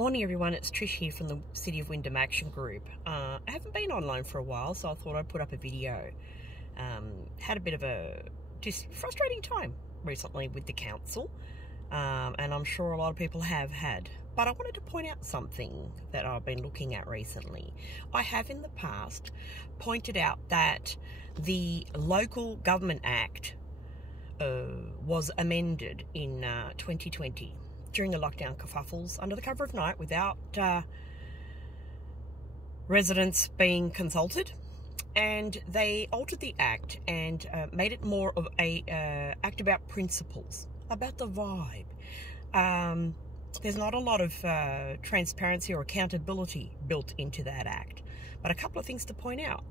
Morning everyone, it's Trish here from the City of Wyndham Action Group. I haven't been online for a while, so I thought I'd put up a video. Had a bit of a just frustrating time recently with the council, and I'm sure a lot of people have had. But I wanted to point out something that I've been looking at recently. I have in the past pointed out that the Local Government Act was amended in 2020. During the lockdown kerfuffles under the cover of night without residents being consulted, and they altered the act and made it more of a act about principles, about the vibe. There's not a lot of transparency or accountability built into that act, but a couple of things to point out.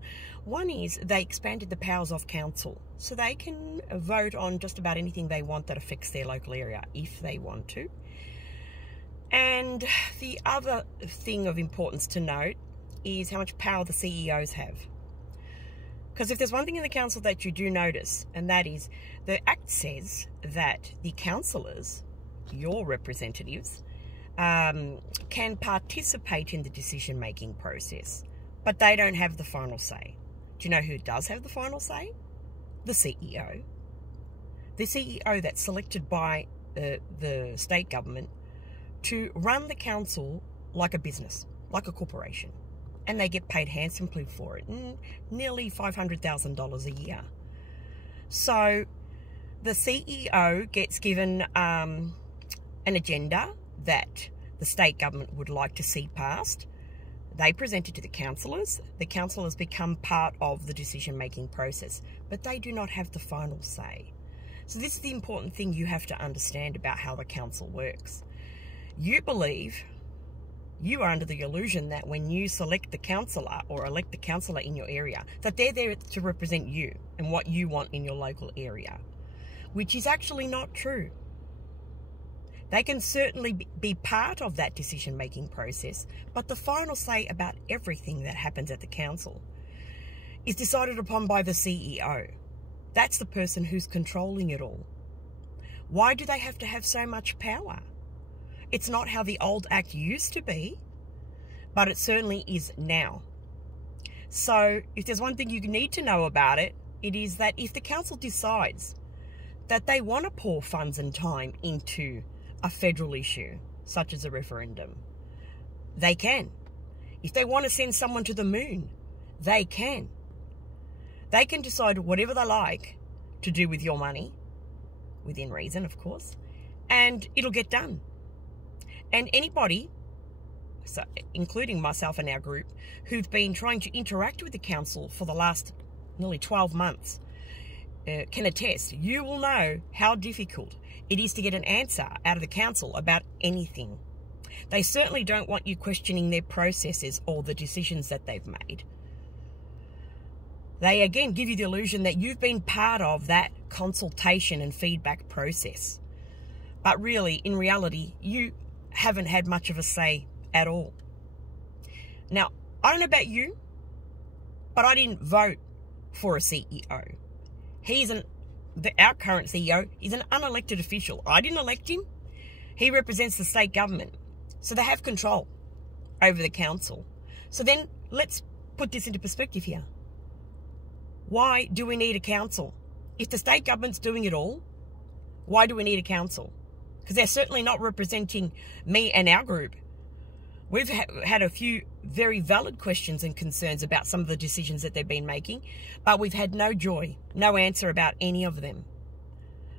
One is they expanded the powers of council, so they can vote on just about anything they want that affects their local area if they want to. And the other thing of importance to note is how much power the CEOs have. Because if there's one thing in the council that you do notice, and that is the Act says that the councillors, your representatives, can participate in the decision-making process, but they don't have the final say. Do you know who does have the final say? The CEO. The CEO that's selected by the state government to run the council like a business, like a corporation. And they get paid handsomely for it, nearly $500,000 a year. So the CEO gets given an agenda that the state government would like to see passed. They present it to the councillors. The councillors become part of the decision-making process, but they do not have the final say. So this is the important thing you have to understand about how the council works. You believe, you are under the illusion that when you select the councillor or elect the councillor in your area, that they're there to represent you and what you want in your local area, which is actually not true. They can certainly be part of that decision-making process, but the final say about everything that happens at the council is decided upon by the CEO. That's the person who's controlling it all. Why do they have to have so much power? It's not how the old act used to be, but it certainly is now. So if there's one thing you need to know about it, it is that if the council decides that they want to pour funds and time into a federal issue, such as a referendum, they can. If they want to send someone to the moon, they can. They can decide whatever they like to do with your money, within reason, of course, and it'll get done. And anybody, so including myself and our group, who've been trying to interact with the council for the last nearly 12 months, can attest. You will know how difficult it is to get an answer out of the council about anything. They certainly don't want you questioning their processes or the decisions that they've made. They again give you the illusion that you've been part of that consultation and feedback process. But really, in reality, you haven't had much of a say at all. Now, I don't know about you, but I didn't vote for a CEO. Our current CEO is an unelected official. I didn't elect him. He represents the state government. So they have control over the council. So then let's put this into perspective here. Why do we need a council? If the state government's doing it all, why do we need a council? Because they're certainly not representing me and our group. We've had a few very valid questions and concerns about some of the decisions that they've been making, but we've had no joy, no answer about any of them.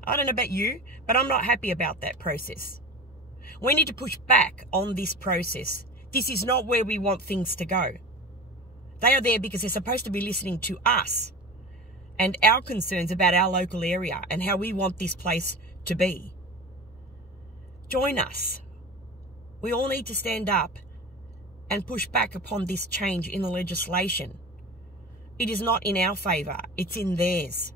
I don't know about you, but I'm not happy about that process. We need to push back on this process. This is not where we want things to go. They are there because they're supposed to be listening to us and our concerns about our local area and how we want this place to be. Join us. We all need to stand up and push back upon this change in the legislation. It is not in our favour, it's in theirs.